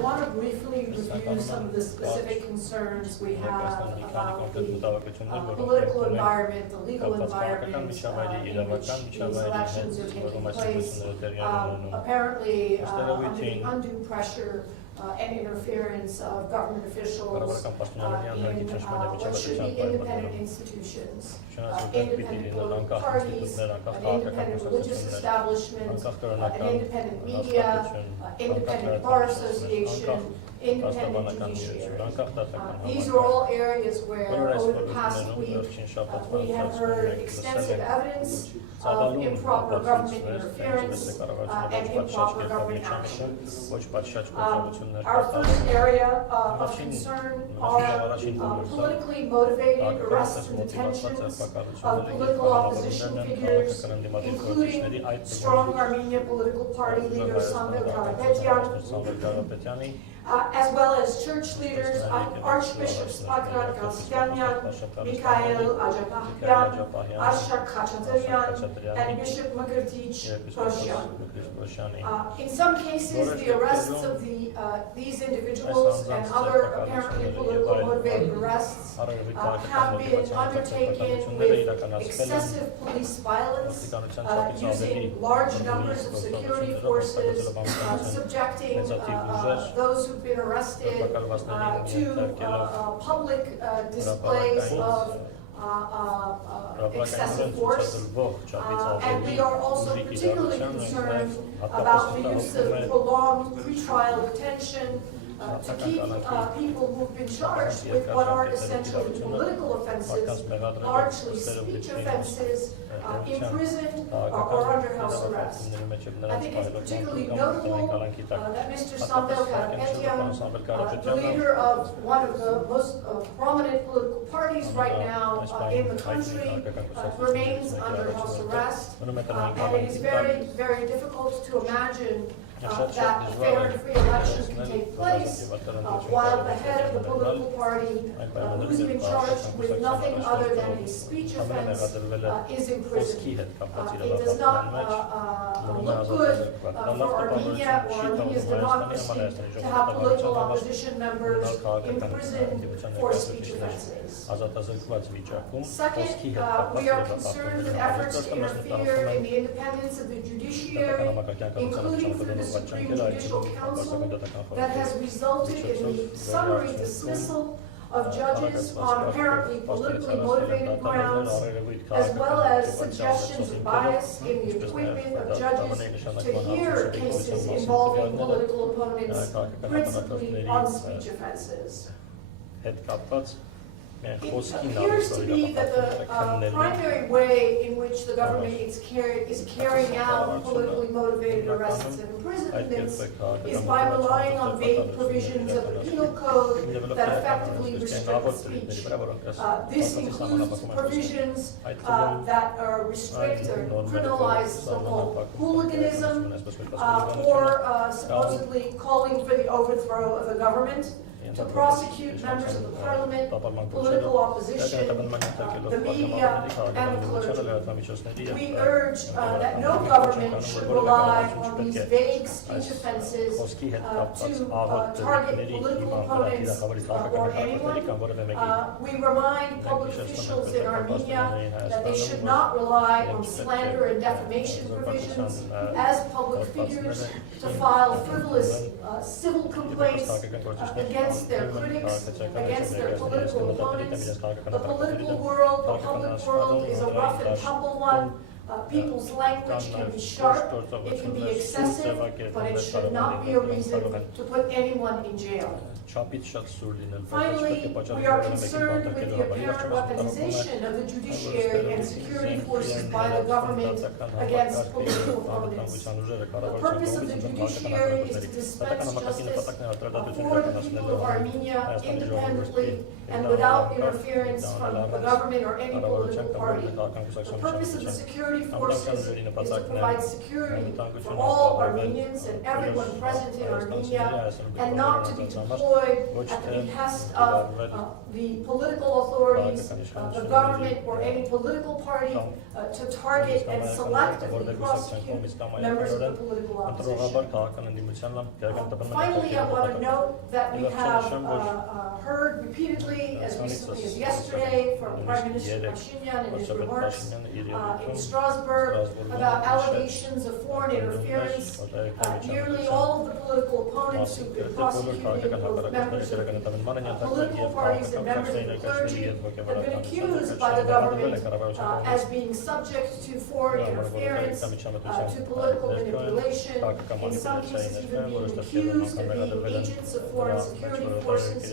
want to briefly review some of the specific concerns we have about the political environment, the legal environment, in which these elections are taking place. Apparently, under the undue pressure and interference of government officials in what should be independent institutions, independent political parties, an independent religious establishment, an independent media, independent bar association, independent judiciary. These are all areas where over the past week we have heard extensive evidence of improper government interference and improper government actions. Our first area of concern are politically motivated arrests and detentions of political opposition figures, including strong Armenian political party leader Samvel Karapetyan, as well as church leaders, Archbishops Patriarch Mikhail Ajapahyan, Ashar Khachataryan, and Bishop Magirtich Prosyan. In some cases, the arrests of these individuals and other apparently political motivated arrests have been undertaken with excessive police violence, using large numbers of security forces, subjecting those who've been arrested to public displays of excessive force, and we are also particularly concerned about the use of prolonged pretrial detention to keep people who've been charged with what are essentially political offenses, largely speech offenses, in prison or under house arrest. I think it's particularly notable that Mr. Samvel Karapetyan, the leader of one of the most prominent political parties right now in the country, remains under house arrest, and it is very, very difficult to imagine that a fair and free election can take place while the head of the political party, who's been charged with nothing other than a speech offense, is in prison. It does not look good for Armenia or Armenia's democracy to have political opposition members in prison for speech offenses. Second, we are concerned with efforts to interfere in the independence of the judiciary, including through the Supreme Judicial Council, that has resulted in the summary dismissal of judges on apparently politically motivated grounds, as well as suggestions of bias in the appointment of judges to hear cases involving political opponents, principally on speech offenses. It appears to be that the primary way in which the government is carrying out politically motivated arrests and imprisonments is by relying on vague provisions of the penal code that effectively restrict speech. This includes provisions that restrict or criminalize so-called hooliganism or supposedly calling for the overthrow of the government, to prosecute members of the parliament, political opposition, the media, and the clergy. We urge that no government should rely on these vague speech offenses to target political opponents or anyone. We remind public officials in Armenia that they should not rely on slander and defamation provisions as public figures to file frivolous civil complaints against their critics, against their political opponents. The political world, the public world is a rough and tumble one. People's language can be sharp, it can be excessive, but it should not be a reason to put anyone in jail. Finally, we are concerned with the apparent weaponization of the judiciary and security forces by the government against political opponents. The purpose of the judiciary is to dispense justice for the people of Armenia independently and without interference from the government or any political party. The purpose of the security security forces is to provide security for all Armenians and everyone present in Armenia, and not to be deployed at the behest of the political authorities, the government, or any political party to target and selectively prosecute members of the political opposition. Finally, I want to note that we have heard repeatedly, as recently as yesterday, from Prime Minister Pashinyan in his remarks in Strasbourg about allegations of foreign interference. Nearly all of the political opponents who've been prosecuted, both members of political parties and members of the clergy, have been accused by the government as being subject to foreign interference, to political manipulation, in some cases even being accused of being agents of foreign security forces,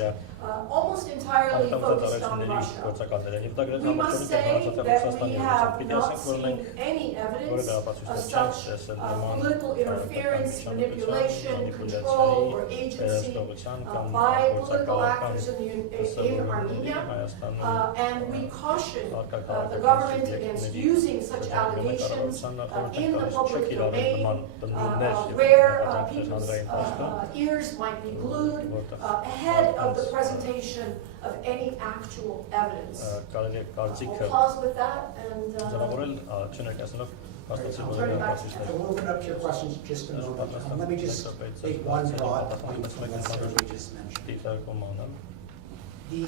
almost entirely focused on Russia. We must say that we have not seen any evidence of such political interference, manipulation, control, or agency by political actors in Armenia, and we caution the government against using such allegations in the public domain, where people's ears might be glued ahead of the presentation of any actual evidence. I'll pause with that and I'll turn it back to you. We'll open up to your questions in just a moment. Let me just make one broad point from what we just mentioned. The